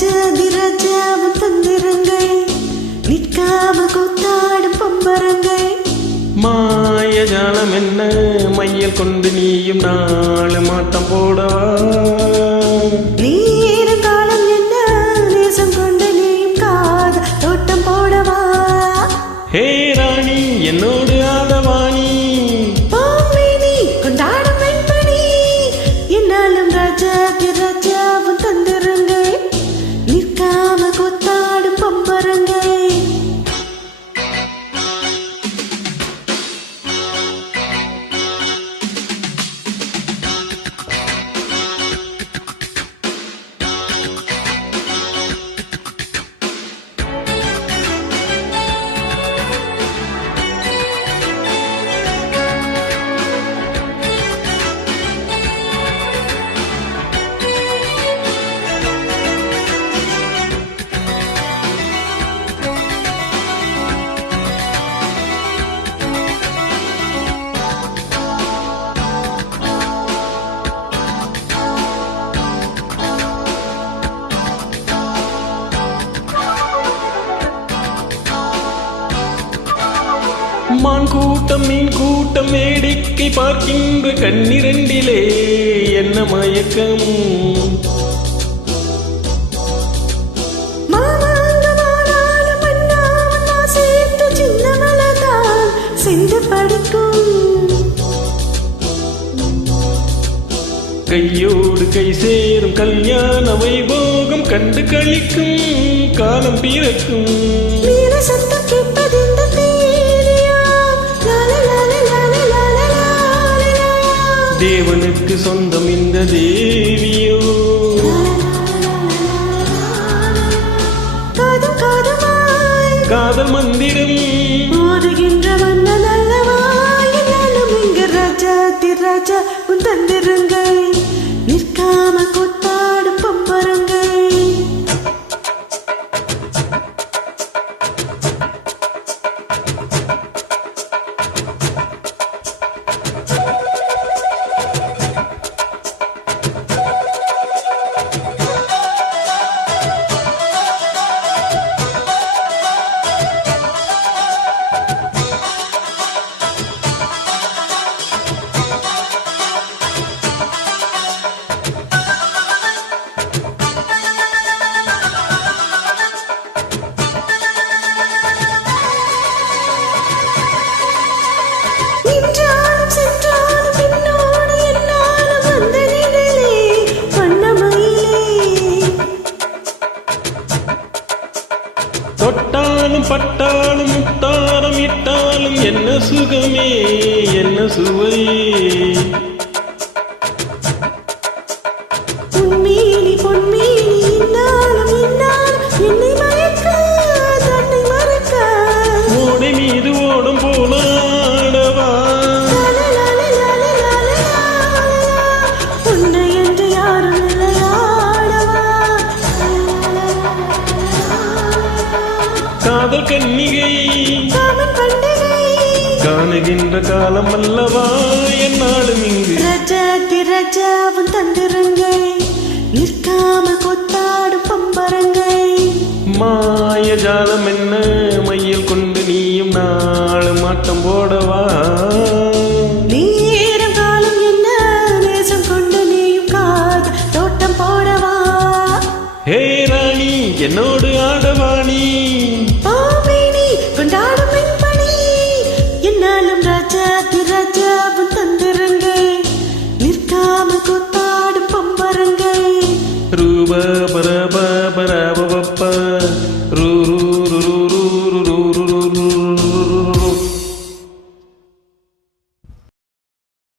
ராஜாதிராஜாவும் தந்திரங்கள் நிற்காம கூத்தாடும் பம்பரங்கள். மாயஜாலம் என்ன மையல் கொண்டு நீயும் நாலு மாட்டம் போடவா? நீரும் காலம் என்ன நேசம் கொண்டு நீயும் காத தோட்டம் போடவா? ஹே ராணி என்னோடு ஆதவாணி பாம்பினி கொண்டாடும் வெண்பனி என்னாலும் ராஜாதிராஜாவும் தந்திரங்கள் நிற்காம கூத்தாடும் பம்பரங்கள். மான் கூட்டம் மீன் கூட்டம் வேடிக்கை பார்க்கின்ற கண்ணிரண்டிலே என்ன மயக்கம்? கையோடு கை சேரும் கல்யாண வைபோகம் கண்டு கழிக்கும் காலம் பிறக்கும். தேவனுக்கு சொந்தம் இந்த தேவியோ காதல் மந்திரம் ஓதுகின்ற மன்னன் அல்லவா? என்னாலும் இங்கு ராஜாதிராஜா உன் தந்திரங்கள் நிற்காம கூத்தாடும் பம்பரங்கள். தொட்டாலும் பட்டாலும் முத்தாரம் இட்டாலும் என்ன சுகமே என்ன சுவையே. உன்மீனி பொன்மீனி இன்னாலும் இன்னாலும் என்னை மயக்க தன்னை மறக்க ஓடை மீது ஓடும் போலாடவா? உன்னை என்று யாரும் இல்லையாடவா? காதல் கன்னிகை காமன் பண்டிகை காணுகின்ற காலம் அல்லவா என்னாலும் இங்கு ராஜாதிராஜாவும் தந்திரங்கள் நிற்காம கொத்தாடும் பம்பரங்கள். மாயஜாலம் என்ன மையல் கொண்டு நீயும் நாலு மாட்டம் போடவா?